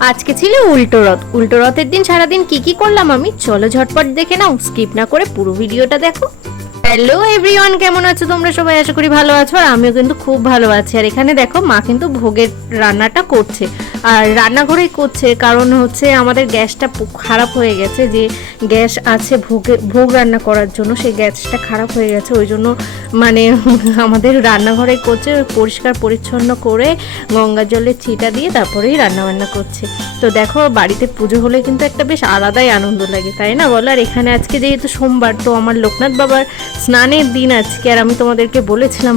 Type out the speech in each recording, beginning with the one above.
আজকে ছিল উল্টো রথ। উল্টো রথের দিন সারাদিন কি করলাম আমি, চলো ঝটপট দেখে নাও, স্কিপ না করে পুরো ভিডিওটা দেখো। হ্যালো এভরিওয়ান, কেমন আছো তোমরা সবাই? আশা করি ভালো আছো, আর আমিও কিন্তু খুব ভালো আছি। আর এখানে দেখো মা কিন্তু ভোগের রান্নাটা করছে, আর রান্নাঘরেই করছে, কারণ হচ্ছে আমাদের গ্যাসটা খারাপ হয়ে গেছে। যে গ্যাস আছে ভোগ রান্না করার জন্য, সেই গ্যাসটা খারাপ হয়ে গেছে, ওই জন্য মানে আমাদের রান্নাঘরে করছে, পরিষ্কার পরিচ্ছন্ন করে গঙ্গা জলের ছিটা দিয়ে তারপরেই রান্নাবান্না করছে। তো দেখো বাড়িতে পুজো হলে কিন্তু একটা বেশ আলাদাই আনন্দ লাগে, তাই না বলো? আর এখানে আজকে যেহেতু সোমবার, তো আমার লোকনাথ বাবার স্নানের দিন আজকে। আর আমি তোমাদেরকে বলেছিলাম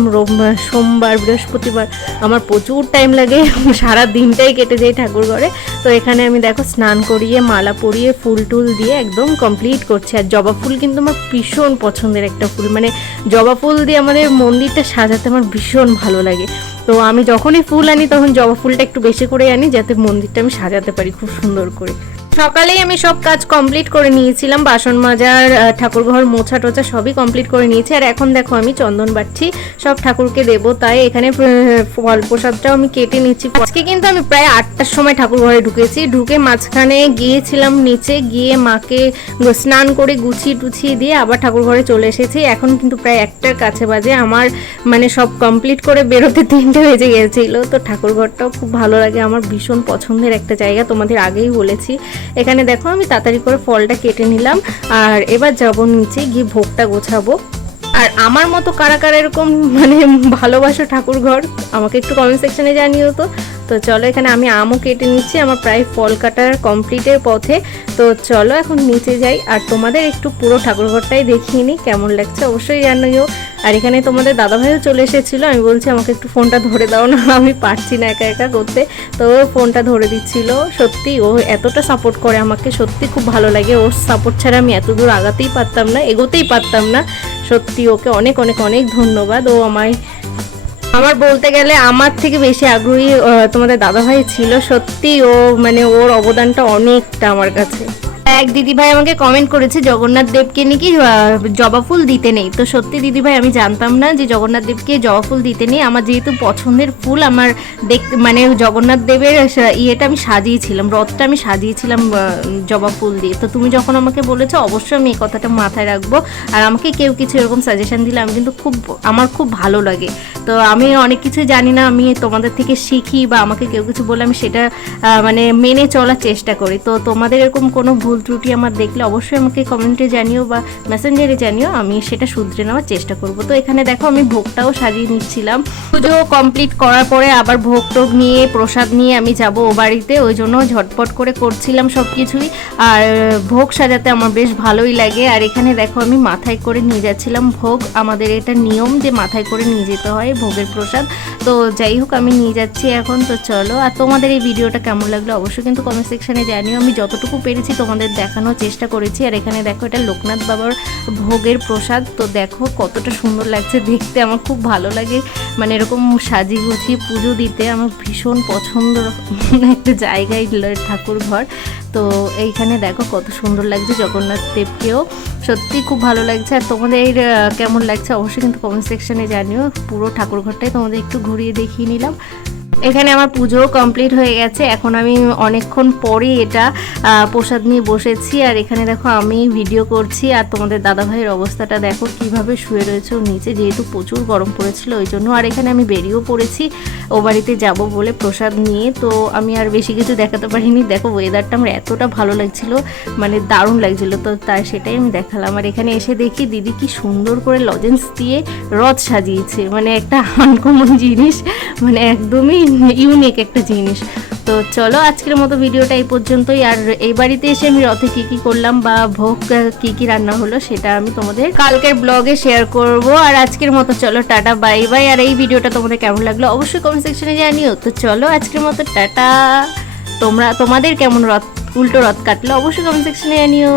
সোমবার বৃহস্পতিবার আমার প্রচুর টাইম লাগে, সারা দিনটাই কেটে যায় ঠাকুর ঘরে। তো এখানে আমি দেখো স্নান করিয়ে মালা পরিয়ে ফুল টুল দিয়ে একদম কমপ্লিট করছি। আর জবা ফুল কিন্তু আমার ভীষণ পছন্দের একটা ফুল, মানে জবা ফুল দিয়ে আমাদের মন্দিরটা সাজাতে আমার ভীষণ ভালো লাগে। তো আমি যখনই ফুল আনি তখন জবা ফুলটা একটু বেশি করে আনি, যাতে মন্দিরটা আমি সাজাতে পারি খুব সুন্দর করে। সকালেই আমি সব কাজ কমপ্লিট করে নিয়েছিলাম, বাসন মাজার, ঠাকুরঘর মোছা টোছা সবই কমপ্লিট করে নিয়েছি। আর এখন দেখো আমি চন্দন বাটছি, সব ঠাকুরকে দেবো, তাই এখানে ফল প্রসাদটাও আমি কেটে নিচ্ছি। আজকে কিন্তু আমি প্রায় 8টার সময় ঠাকুর ঘরে ঢুকেছি, ঢুকে মাঝখানে গিয়েছিলাম নিচে, গিয়ে মাকে স্নান করে গুছিয়ে টুছিয়ে দিয়ে আবার ঠাকুর ঘরে চলে এসেছি। এখন কিন্তু প্রায় 1টার কাছে বাজে, আমার মানে সব কমপ্লিট করে বেরোতে 3টে বেজে গেছিলো। তো ঠাকুর ঘরটাও খুব ভালো লাগে, আমার ভীষণ পছন্দের একটা জায়গা, তোমাদের আগেই বলেছি। এখানে দেখো আমি তাড়াতাড়ি করে ফলটা কেটে নিলাম, আর এবার যাবো নিচে গিয়ে ভোগটা গোছাবো। আর আমার মতো কারা কারা এরকম মানে ভালোবাসো ঠাকুর ঘর, আমাকে একটু কমেন্ট সেকশনে জানিও তো। তো চলো এখানে আমি আমও কেটে নিচ্ছি, আমার প্রায় ফল কাটার কমপ্লিটের পথে। তো চলো এখন নিচে যাই, আর তোমাদের একটু পুরো ঠাকুরঘরটাই দেখিয়ে নিই, কেমন লাগছে অবশ্যই জানিও। আর এখানে তোমাদের দাদাভাইও চলে এসেছিলো, আমি বলছি আমাকে একটু ফোনটা ধরে দাও না, আমি পারছি না একা একা করতে। তো ফোনটা ধরে দিচ্ছিল। সত্যি ও এতটা সাপোর্ট করে আমাকে, সত্যি খুব ভালো লাগে। ওর সাপোর্ট ছাড়া আমি এত দূর আগাতেই পারতাম না, এগোতেই পারতাম না। সত্যি ওকে অনেক অনেক অনেক ধন্যবাদ। ও আমার বলতে গেলে আমার থেকে বেশি আগ্রহী তোমাদের দাদাভাই ছিল। সত্যি ও মানে ওর অবদানটা অনেকটা আমার কাছে। এক দিদিভাই আমাকে কমেন্ট করেছে জগন্নাথ দেবকে নাকি জবা ফুল দিতে নেই। তো সত্যি দিদিভাই আমি জানতাম না যে জগন্নাথ দেবকে জবা ফুল দিতে নেই। আমার যেহেতু পছন্দের ফুল, আমার দেখতে মানে জগন্নাথ দেবের ইয়েটা আমি সাজিয়েছিলাম, রথটা আমি সাজিয়েছিলাম জবা ফুল দিয়ে। তো তুমি যখন আমাকে বলেছো অবশ্যই আমি এই কথাটা মাথায় রাখবো। আর আমাকে কেউ কিছু এরকম সাজেশন দিলে আমি কিন্তু আমার খুব ভালো লাগে। তো আমি অনেক কিছু জানি না, আমি তোমাদের থেকে শিখি, বা আমাকে কেউ কিছু বলে আমি সেটা মানে মেনে চলার চেষ্টা করি। তো তোমাদের এরকম কোনো ভুল ত্রুটি আমার দেখলে অবশ্যই আমাকে কমেন্টে জানিও বা মেসেঞ্জারে জানিও, আমি সেটা শুধরে নেওয়ার চেষ্টা করব। তো এখানে দেখো আমি ভোগটাও সাজিয়ে নিচ্ছিলাম। পুজো কমপ্লিট করার পরে আবার ভোগ টোগ নিয়ে প্রসাদ নিয়ে আমি যাব ও বাড়িতে, ওই জন্য ঝটপট করে করছিলাম সব কিছুই। আর ভোগ সাজাতে আমার বেশ ভালোই লাগে। আর এখানে দেখো আমি মাথায় করে নিয়ে যাচ্ছিলাম ভোগ, আমাদের এটা নিয়ম যে মাথায় করে নিয়ে যেতে হয় ভোগের প্রসাদ। তো যাই হোক আমি নিয়ে যাচ্ছি এখন। তো চলো, আর তোমাদের এই ভিডিওটা কেমন লাগলো অবশ্যই কিন্তু কমেন্ট সেকশনে জানিও। আমি যতটুকু পেরেছি তোমাদের দেখানোর চেষ্টা করেছি। আর এখানে দেখো এটা লোকনাথ বাবার ভোগের প্রসাদ। তো দেখো কতটা সুন্দর লাগছে দেখতে, আমার খুব ভালো লাগে, মানে এরকম সাজিয়ে গুছিয়ে পুজো দিতে আমার ভীষণ পছন্দ একটা জায়গায় ঠাকুর ঘর। তো এইখানে দেখো কত সুন্দর লাগছে জগন্নাথ দেবকেও, সত্যি খুব ভালো লাগছে। আর তোমাদের কেমন লাগছে অবশ্যই কিন্তু কমেন্ট সেকশনে জানিও। পুরো ঠাকুর ঘরটাই তোমাদের একটু ঘুরিয়ে দেখিয়ে নিলাম। এখানে আমার পুজো কমপ্লিট হয়ে গেছে, এখন আমি অনেকক্ষণ পরে এটা প্রসাদ নিয়ে বসেছি। আর এখানে দেখো আমি ভিডিও করছি, আর তোমাদের দাদাভাইয়ের অবস্থাটা দেখো কিভাবে শুয়ে রয়েছে ও নিচে, যেহেতু প্রচুর গরম পড়েছিল ওই জন্য। আর এখানে আমি বেরিয়েও পড়েছি ও বাড়িতে যাব বলে প্রসাদ নিয়ে। তো আমি আর বেশি কিছু দেখাতে পারিনি। দেখো ওয়েদারটা আমার এতটা ভালো লাগছিল, মানে দারুণ লাগছিল, তো তাই সেটাই আমি দেখালাম। আর এখানে এসে দেখি দিদি কি সুন্দর করে লজেন্স দিয়ে রথ সাজিয়েছে, মানে একটা আনকমন জিনিস, মানে একদমই ইউনিক একটা জিনিস। তো চলো আজকের মতো ভিডিওটা এই পর্যন্তই। আর এই বাড়িতে এসে আমি রথে কি করলাম বা ভোগ কি রান্না হলো সেটা আমি তোমাদের কালকের ব্লগে শেয়ার করব। আর আজকের মতো চলো টাটা বাই বাই। আর এই ভিডিওটা তোমাদের কেমন লাগলো অবশ্যই কমেন্ট সেকশনে জানিও। তো চলো আজকের মতো টাটা। তোমাদের কেমন উল্টো রথ কাটলো অবশ্যই কমেন্ট সেকশনে জানিও।